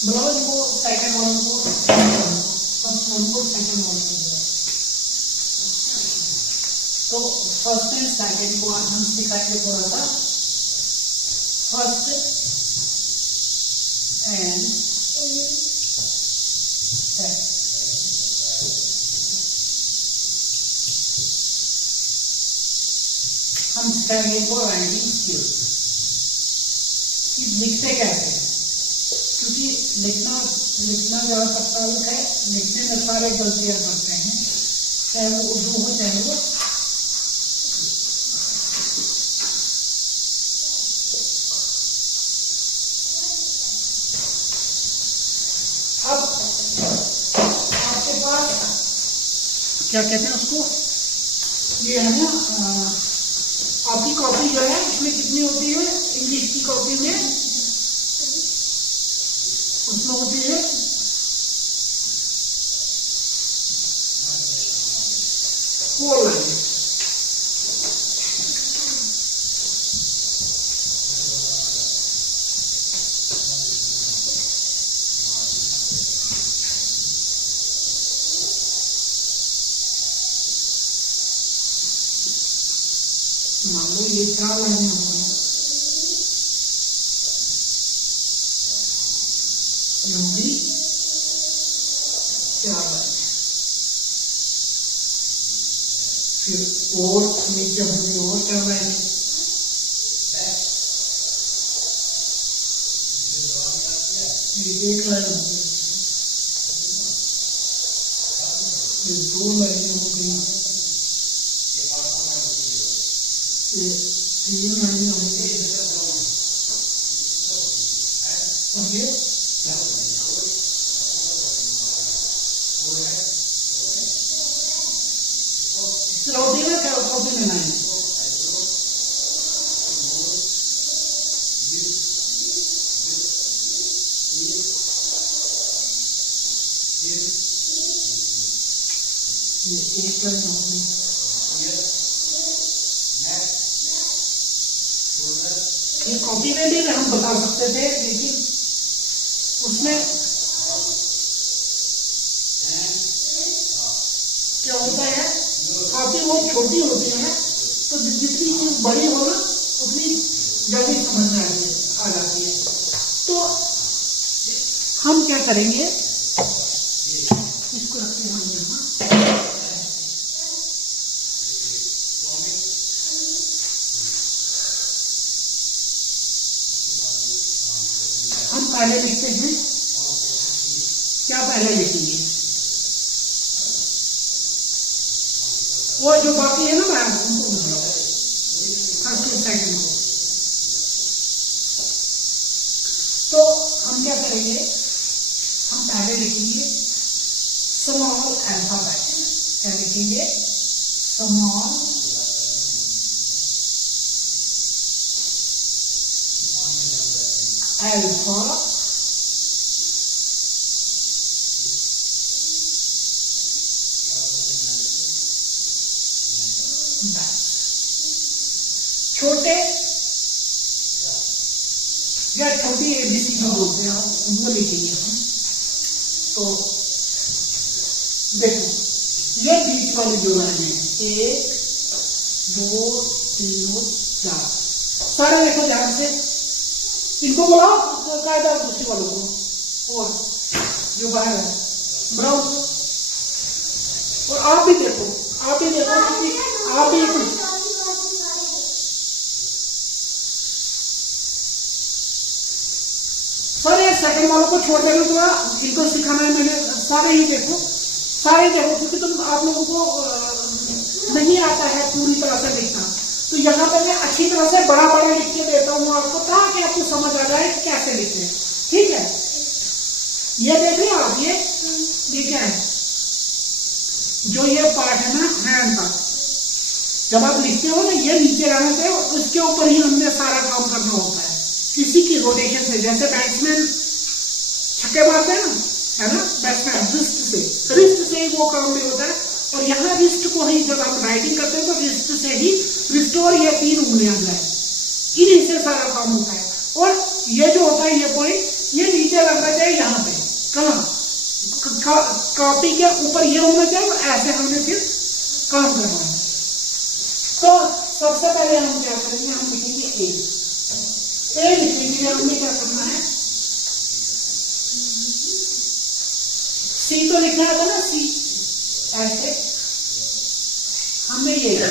बुलाओ इनको, second one को, फर्स्ट वन को, सेकंड वन को। तो फर्स्ट एंड सेकंड को आज हम सिखाएंगे थोड़ा सा। First and second. हम सिखाएंगे इनको राइटिंग स्किल्स कि लिखते कैसे हैं, क्योंकि लिखना जो सबका लोग है, लिखने में सारे गलतियां करते हैं, चाहे वो उर्दू हो चाहे वो अब आपके पास क्या कहते हैं उसको, ये है ना आपकी कॉपी जो है उसमें कितनी होती है, इंग्लिश की कॉपी में उसमें होती है 4 लाइन। मान लो ये 4 लाइनें हो गई, ये होगी 4 लाइनें। फिर और नीचे होंगी और 4 लाइनें। ये 1 लाइन हो गई, ये 2 लाइनें हो गई, ये 3 लाइनें हो गई, और ये 4 लाइनें। होती है ना, क्या कॉपी में लाइन ये 1 लाइन हो गई। ये कॉपी में भी हम बता सकते थे, लेकिन उसमें क्या होता है, कॉपी बहुत छोटी होती है, तो जितनी चीज बड़ी हो ना उतनी जल्दी समझ में आ जाती है। तो हम क्या करेंगे, इसको रखते हैं हम यहाँ, हम पहले लिखते हैं, क्या पहले लिखेंगे, वो जो बाकी है ना मैम उनको बुलाओ, फर्स्ट और सेकंड को। तो हम क्या करेंगे, हम पहले लिखेंगे स्मॉल अल्फाबेट। क्या लिखेंगे, स्मॉल अल्फा छोटे या छोटी एबीसी जो बोलते हैं वो लिखेंगे हम। तो देखो ये बीच वाली जो लाइन है, 1 2 3 4, सारे देखो ध्यान से, इनको बुलाओ कायदा दूसरी वालों को, और जो बाहर है बुलाओ। और आप भी देखो, आप भी कुछ सारे सेकंड वालों को छोड़ देना, तो इनको सिखाना है मैंने, सारे ही देखो, क्योंकि तुम आप लोगों को नहीं आता है पूरी तरह से लिखना। तो यहाँ पे मैं अच्छी तरह से बड़ा बड़ा लिख के देता हूँ आपको, ताकि आपको समझ आ जाए कि कैसे लिखते हैं। ठीक है, ये देख रहे हो आप, ये क्या है, जो ये पार्ट है ना हैंड का, जब आप लिखते हो ना ये नीचे रहना चाहिए, उसके ऊपर ही हमने सारा काम करना होता है, किसी की रोटेशन से। जैसे बैट्समैन छक्के मारते हैं ना, है ना, बैट्समैन रिस्ट से वो काम भी होता है। और यहाँ रिस्ट को ही जब आप राइटिंग करते हैं तो रिस्ट से ही, रिस्ट और ये 3 उंगलियां जो है इन्हीं से सारा काम होता है। और ये जो होता है ये पॉइंट ये नीचे लगना चाहिए यहाँ पे, कहाँ कॉपी के ऊपर ये होना चाहिए, ऐसे हमने फिर काम करना है। तो सबसे पहले हम क्या करेंगे, हम लिखेंगे ए लिखने के लिए हमें क्या करना है, सी तो लिखना था ना, सी ऐसे हमने ये किया,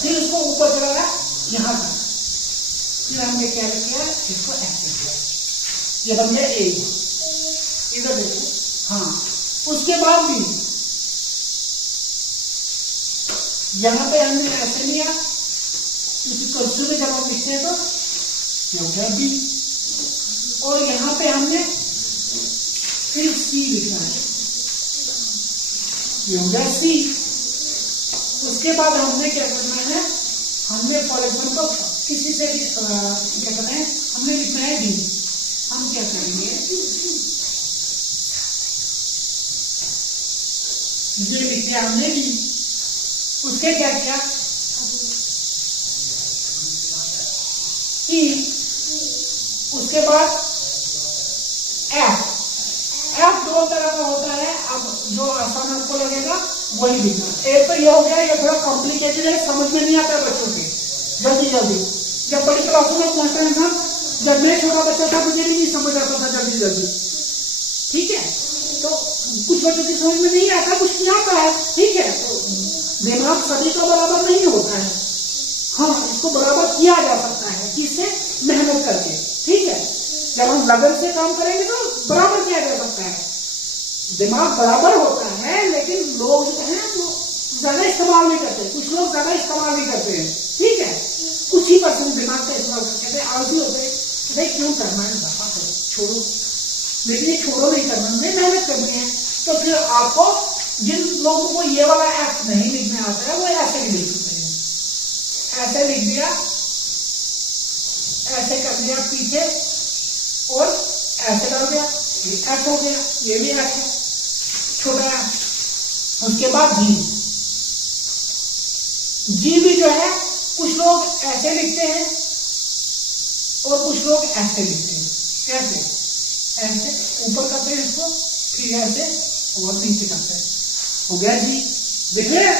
फिर उसको ऊपर चढ़ाया यहां तक, फिर हमने क्या किया, इसको ऐसे किया, ये बन गया ए। इधर देखो, हाँ उसके बाद भी यहां पे हमने ऐसे लिया, इसी कर्सर में जब हम लिखते हैं तो ये हो गया बी, और यहां पे हमने फिर सी लिखना है, ये हो गया सी। उसके बाद हमने क्या करना है, हमने फॉर एग्जाम्पल किसी से क्या कहते हैं, हमने लिखना है डी, हम क्या करेंगे, ये लिख दिया हमने डी। उसके क्या किया, ई, उसके बाद एफ। एफ दो तरह का होता है, अब जो आसान आपको लगेगा वही लिखना। एक तो ये हो गया, ये थोड़ा कॉम्प्लिकेटेड है, समझ में नहीं आता है बच्चों के जल्दी जल्दी। जब बड़ी क्लासों में पहुंचता है ना, जब मैं छोटा बच्चा था मुझे भी नहीं समझ आता था जल्दी जल्दी, ठीक है। तो कुछ बच्चों की समझ में नहीं आता, कुछ नहीं आता है, ठीक है। तो दिमाग सभी का बराबर नहीं होता है, हाँ इसको बराबर किया जा सकता है, किससे, मेहनत करके, ठीक है। जब हम लगन से काम करेंगे तो बराबर किया जा सकता है, दिमाग बराबर होता है, लेकिन लोग जो है वो ज्यादा इस्तेमाल नहीं करते, कुछ लोग ज्यादा इस्तेमाल नहीं करते हैं, ठीक है। कुछ ही परसेंट दिमाग का इस्तेमाल करते हैं, आलसी होते हैं, भाई क्यों करना है, दफा करो, छोड़ो। लेकिन ये छोड़ो नहीं करना, हमें मेहनत करनी है। तो फिर आपको, जिन लोगों को ये वाला एक्ट नहीं लिखने आता है वो ऐसे भी लिख सकते हैं, ऐसे लिख दिया, ऐसे कर दिया पीछे, और ऐसे कर दिया, ये एफ हो गया, ये भी एफ है, छोटा है। उसके बाद जी, जी भी जो है कुछ लोग ऐसे लिखते हैं और कुछ लोग ऐसे लिखते हैं। कैसे, ऐसे ऊपर करते हैं इसको, फिर ऐसे और नीचे करते हैं, हो गया जी। देख रहे हैं,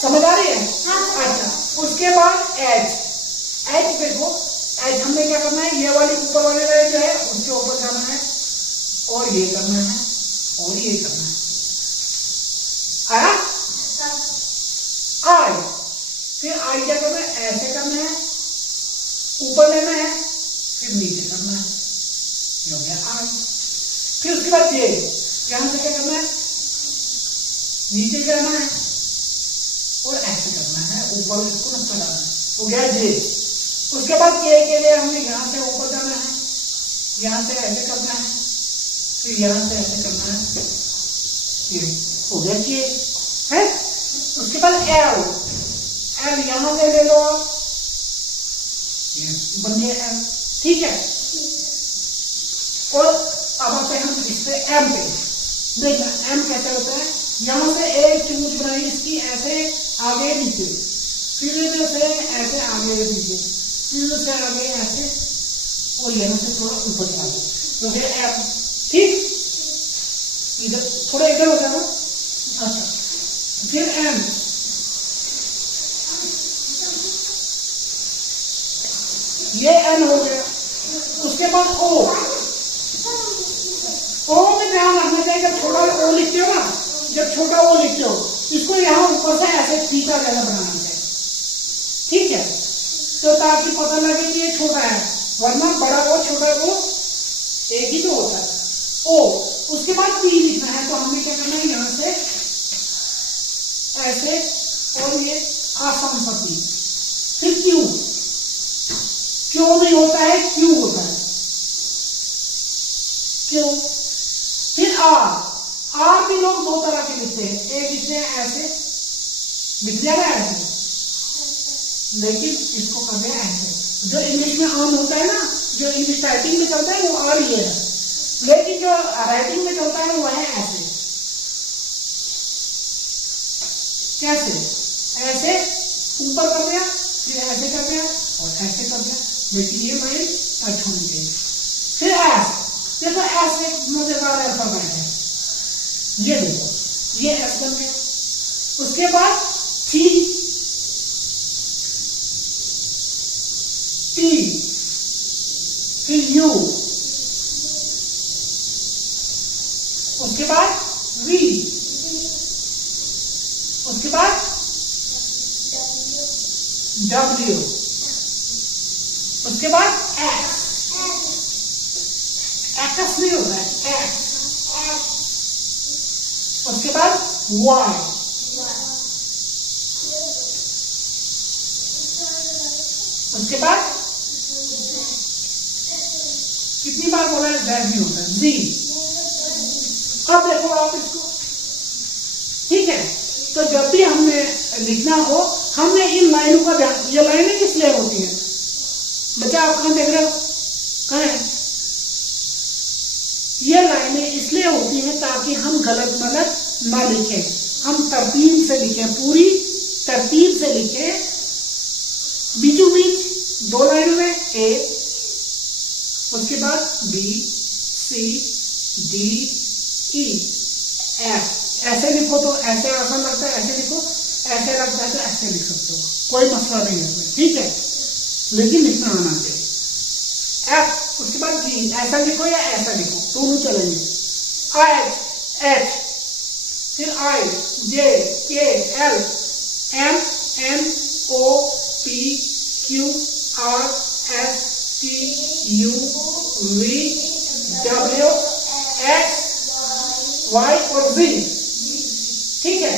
समझ आ रही है? अच्छा, उसके बाद एच। एच देखो, एच हमने क्या करना है, ये वाली ऊपर वाले जो है उसके ऊपर जाना है, और ये करना है, और ये करना है, आया? आई। फिर आई क्या करना है, ऐसे करना है, ऊपर लेना है, फिर नीचे करना है, ये हो गया आई। फिर उसके बाद जे, यहां से क्या करना है, नीचे जाना है और ऐसे करना है, ऊपर इसको नक्शा डालना है, हो गया जे। उसके बाद के लिए हमने यहां से ऊपर जाना है, यहां से ऐसे करना है, फिर यहां से ऐसे करना है, ये हो गया के है। उसके बाद एल, एल यहां से ले लो, ये बन गया एल, ठीक है। और अब आते हैं हम इस पे एम पे। देखना एम कैसे होता है, यहां से एक चूंच बनाई इसकी, ऐसे आगे नीचे, फिर से ऐसे आगे नीचे, फिर से आगे ऐसे, और यहां से थोड़ा ऊपर चला दो, तो फिर एम, ठीक। इधर थोड़ा इधर हो जाना, अच्छा। फिर एम, ये एन हो गया। उसके बाद ओ, ओ में ध्यान रखना चाहिए, जब छोटा ओ लिखते हो ना, जब छोटा ओ लिखते हो, इसको यहां ऊपर से ऐसे फीता जैसा बनाना चाहिए, ठीक है। तो ताकि पता लगे कि ये छोटा है, वरना बड़ा ओ छोटा ओ एक ही तो होता है, ओ। उसके बाद पी लिखना है, तो हमें क्या करना है, यहां से ऐसे, और ये आसान सा पी। फिर क्यू, क्यों नहीं होता है, क्यों होता है, क्यों। फिर आर, आर भी लोग दो तरह के लिखते हैं, एक लिखते हैं ऐसे, लिख दिया गया ऐसे, लेकिन इसको कर दिया ऐसे। जो इंग्लिश में आम होता है ना, जो इंग्लिश टाइपिंग में चलता है वो आर ये है, लेकिन जो राइटिंग में चलता है वो है ऐसे। कैसे, ऐसे ऊपर कर दिया, फिर ऐसे कर दिया और ऐसे कर दिया, लेकिन ये भाई टच होनी चाहिए, फिर एस, देखो एस एक मजेदार अल्फाबेट है, ये देखो ये एस बन गया। उसके बाद टी, टी, फिर यू, उसके बाद वी, उसके बाद डब्ल्यू, उसके बाद एक्स, एक्स नहीं होता है एक्स, उसके बाद वाई, उसके बाद कितनी बार बोला है दैट नहीं होता है जी। अब देखो आप इसको, ठीक है, तो जब भी हमने लिखना हो हमने इन लाइनों का ध्यान, ये लाइनें किस लिए होती हैं बच्चा, आप कहां देख रहे हो, कहां है, ये लाइनें इसलिए होती हैं ताकि हम गलत मलत ना लिखें, हम तरतीब से लिखें, पूरी तरतीब से लिखें। बीचों बीच दो लाइनों में ए, उसके बाद बी, सी, डी, ई, एफ, ऐसे लिखो तो ऐसे आसान लगता है, ऐसे लिखो, ऐसे लगता है तो ऐसे लिख सकते हो, कोई मसला नहीं है इसमें, ठीक है, लेकिन लिखना आना चाहिए। एफ, उसके बाद जी, ऐसा लिखो या ऐसा लिखो, दोनों चलेंगे। एच, एच, फिर I, J, K, L, M, N, O, P, Q, R, S, T, U, V, W, X, Y और जी, ठीक है।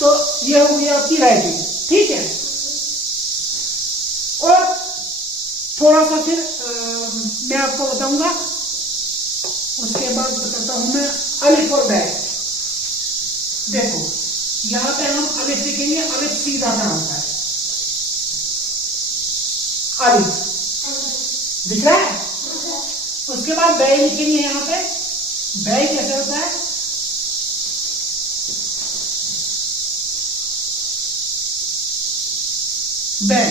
तो ये हो गया आपकी राइटिंग, ठीक है। और थोड़ा सा फिर मैं आपको बताऊंगा, उसके बाद बताता हूं मैं अलिफ और बै। देखो यहां पे हम अलिफ लिखेंगे, अलिफ सीधा सा होता है, अलिफ दिख रहा है। उसके बाद बै लिखेंगे, यहां पे बै कैसे होता है, बै,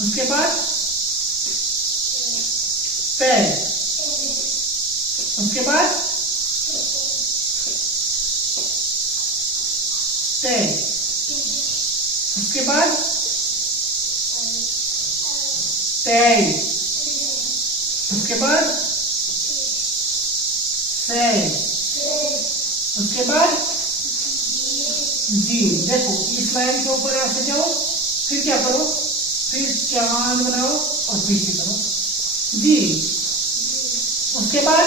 उसके बाद पे, उसके बाद ते, उसके बाद ते, उसके बाद से, उसके बाद जी। देखो इस लाइन के ऊपर ऐसे जाओ, फिर क्या करो, फिर चांद बनाओ और पीछे करो जी। उसके बाद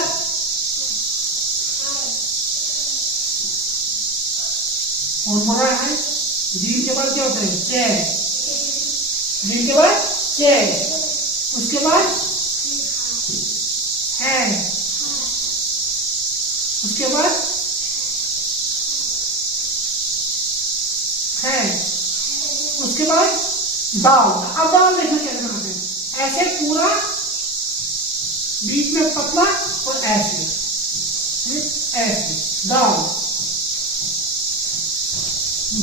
और बोल रहा है जी के बाद क्या होता है, चे, जी के बाद चे, उसके बाद है, उसके बाद है, उसके बाद दाल। अब दाल देखना कैसे बनाते हैं, ऐसे पूरा बीच में पतला और ऐसे ऐसे दाल,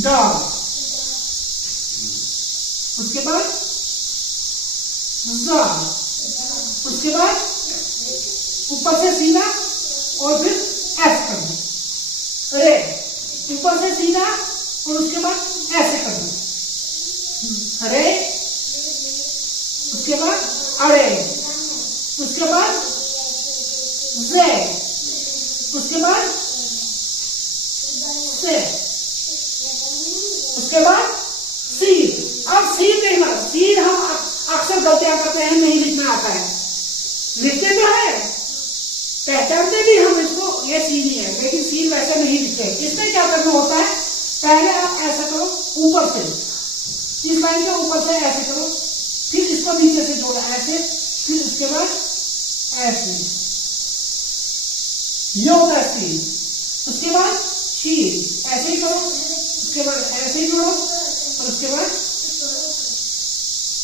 दाल, उसके बाद जाल, उसके बाद ऊपर से सीधा और फिर ऐसे कर दो, रे, ऊपर से सीधा और उसके बाद ऐसे कर दो, रे, उसके बाद अरे, उसके बाद जे, उसके बाद से, उसके बाद सीध। अब सीध देखना, सीध हम अक्सर गलतियां करते हैं, नहीं लिखना आता है, लिखते तो है, पहचानते भी हम इसको, ये सीध ही है, लेकिन सीध वैसे नहीं लिखते। इसमें क्या करना होता है, पहले आप ऐसा करो ऊपर से, इस लाइन के ऊपर से ऐसे करो, फिर इसको नीचे से जोड़ो ऐसे, फिर उसके बाद ऐसे, ये होता है सीध। उसके बाद शीर, ऐसे ही करो, उसके बाद ऐसे ही जोड़ो और उसके बाद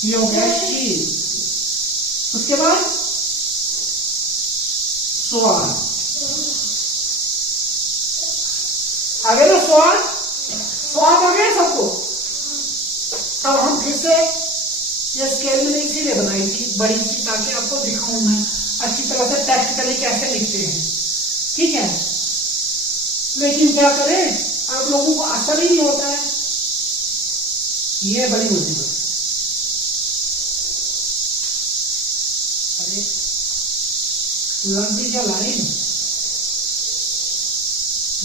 ये हो गया शीर। उसके बाद स्वाद, आगे ना स्वाद, स्वाद आ गया सबको। अब हम फिर से ये स्केल मैंने इसीलिए बनाई थी बड़ी सी, ताकि आपको दिखाऊं मैं अच्छी तरह से प्रैक्टिकली कैसे लिखते हैं, ठीक है। लेकिन क्या करें, आप लोगों को असर ही नहीं होता है, ये बड़ी मुसीबत। अरे लग भी क्या लाइन,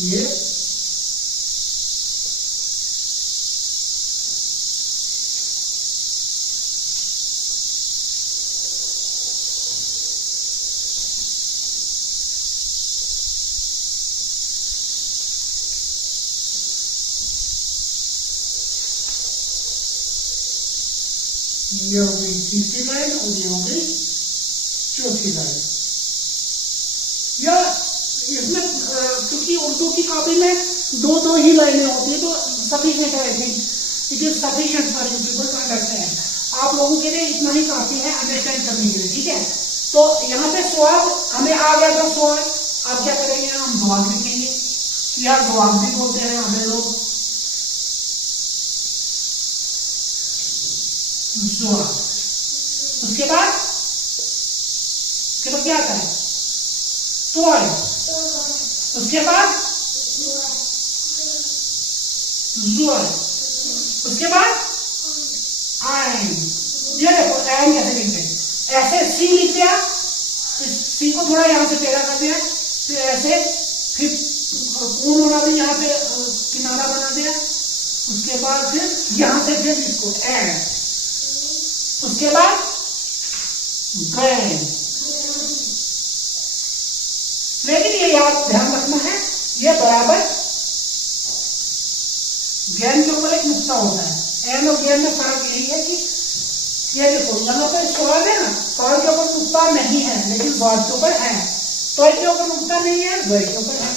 ये हो गई तीसरी लाइन और ये हो गई चौथी लाइन। या इसमें क्योंकि उर्दू की कॉपी में दो ही लाइनें होती है तो सफिशिएंट है, I think it is sufficient for you people to understand. आप लोगों के लिए इतना ही काफी है अंडरस्टैंड करने के लिए, ठीक है। तो यहाँ पे स्वाद हमें आ गया था, स्वाद। अब क्या करेंगे, हम दुआब लिखेंगे, या दुआब भी बोलते हैं हमें लोग, उसके बाद क्या आता है, तोय, उसके बाद जुअर, उसके बाद आइन। ये देखो आइन कैसे लिखते हैं, ऐसे सी लिख दिया, सी को थोड़ा यहां से टेढ़ा कर दिया, फिर ऐसे, फिर कोण बना दिया, यहाँ पे किनारा बना दिया, उसके बाद फिर यहां से फिर इसको एन, उसके बाद गैन। लेकिन ये याद ध्यान रखना है, ये बराबर गैन के ऊपर एक नुक्ता होता है। एन और गैन में फर्क यही है कि ये देखो यहाँ पे स्वाद है ना, स्वाद के ऊपर नुक्ता नहीं है, लेकिन स्वाद के ऊपर है। तो के ऊपर नुक्ता नहीं है, द्वय के ऊपर है।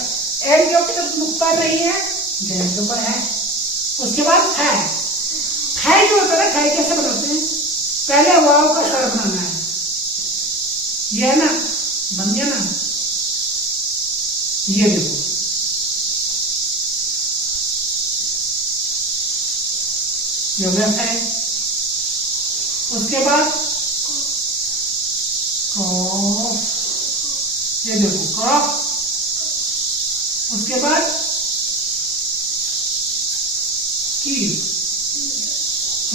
एन के ऊपर नुक्ता नहीं है, गैन के ऊपर है। उसके बाद है जो होता है, है कैसे बनाते हैं, पहले वाव का स्वर बनाना है, ये है ना, बन गया ना, ये देखो ये है। उसके बाद कॉफ, ये देखो कॉफ। उसके बाद की,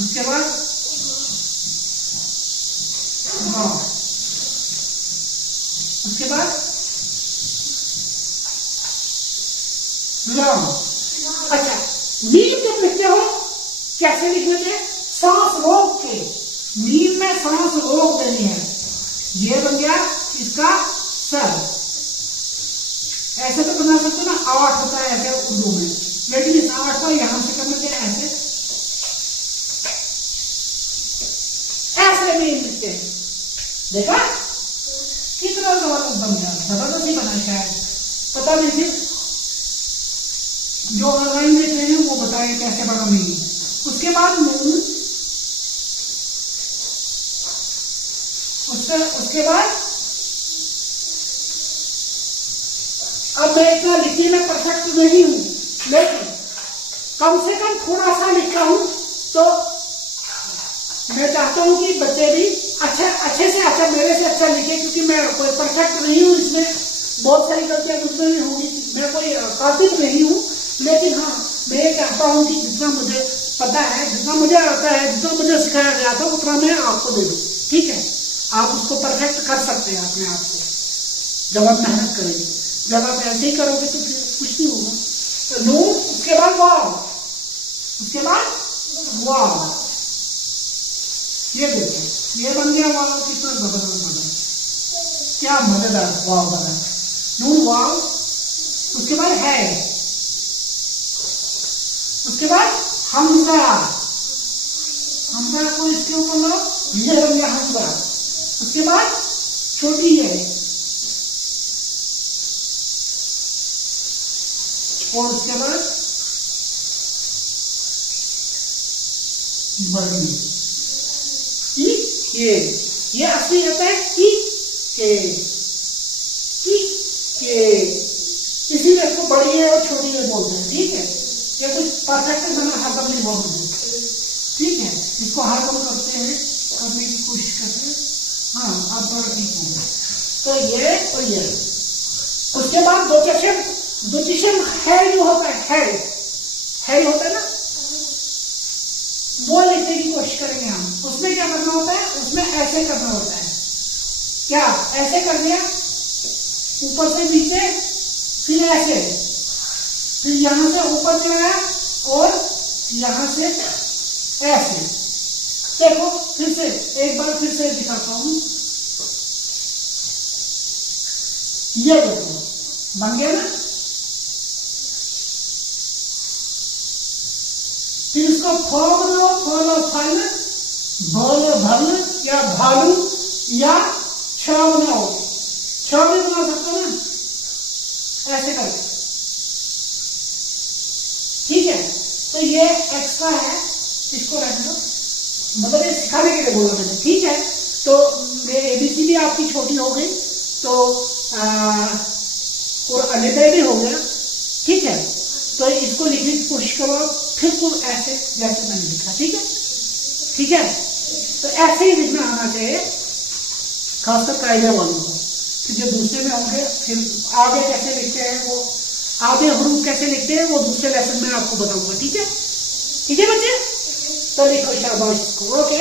उसके बाद उसके बाद लॉन्ग। अच्छा, मीम जब लिखते हो कैसे लिखने थे, सांस रोक के, मीम में सांस रोक देनी है। ये बन गया इसका सर। ऐसे तो बना सकते ना, आठ होता है ऐसे उर्दू में, लेकिन इस आठ को यहां से करना चाहिए ऐसे, ऐसे मीम लिखते हैं। देखा कितना जबरदस्त बन गया, जबरदस्त ही बना शायद, पता नहीं फिर जो ऑनलाइन देख रहे हैं वो बताए कैसे बना मीम। उसके बाद नून, उसके बाद अब मैं इतना लिखने में परफेक्ट नहीं हूं, लेकिन कम से कम थोड़ा सा लिखता हूं, तो मैं चाहता हूं कि बच्चे भी अच्छे से अच्छा, मेरे से अच्छा लिखे, क्योंकि मैं कोई परफेक्ट नहीं हूं, इसमें बहुत सारी गलतियां मुझ में भी होंगी, मैं कोई कातिल नहीं हूं। लेकिन हाँ, मैं ये चाहता हूं कि जितना मुझे पता है, जितना मुझे आता है, जितना मुझे सिखाया गया था, उतना मैं आपको दे दूं, ठीक है। आप उसको परफेक्ट कर सकते हैं अपने आप से, जब आप मेहनत करेंगे। जब आप ऐसे ही करोगे तो फिर कुछ नहीं होगा। तो नून, उसके बाद वाव, उसके बाद वाव, ये देखो ये बन गया वाव। कितना जबरदस्त बना, क्या मजेदार वाव बना, नून वाव। उसके बाद है, उसके बाद हमजा, हमजा को इसके ऊपर लो, ये बन गया हमजा। उसके बाद छोटी है, और उसके बाद बड़ी, ये असली रहता है के, इसीलिए इसको बड़ी है और छोटी है बोलते हैं, ठीक है। ये कुछ परफेक्ट बना हर नहीं बोलते, ठीक है। इसको हर बोल करते हैं करने की कोशिश करते हैं। हाँ आप थोड़ा ठीक होंगे। तो ये और ये, उसके बाद दो चेशन है जो होता है होता है ना, वो लिखने की कोशिश करेंगे हम। उसमें क्या करना होता है, उसमें ऐसे करना होता है, क्या ऐसे कर दिया ऊपर से नीचे, फिर ऐसे, फिर यहां से ऊपर चलाया और यहां से ऐसे। देखो फिर से एक बार फिर से दिखाता हूं, ये देखो बन गया ना। फिर इसको फॉलो फल बोलो भल या भालू या छ बनाओगे, छ भी बना सकते हो ना, ऐसे करके। ठीक है, तो ये एक्स्ट्रा है, इसको रख दो, मतलब ये सिखाने के लिए बोला मैंने। ठीक है, तो एबीसी भी आपकी छोटी हो गई, तो और अन्यथा भी हो गया। ठीक है, तो इसको लिखने की कोशिश करो फिर तो ऐसे जैसे मैंने लिखा। ठीक है, ठीक है, तो ऐसे ही लिखना आना चाहिए, खासकर कायदे वालों को। फिर जो दूसरे में होंगे, फिर आगे कैसे लिखते हैं, वो आगे हरूफ कैसे लिखते हैं, वो दूसरे लेसन में आपको बताऊंगा। ठीक है, ठीक है बच्चे, तो लिखो शाबाश इसको। ओके।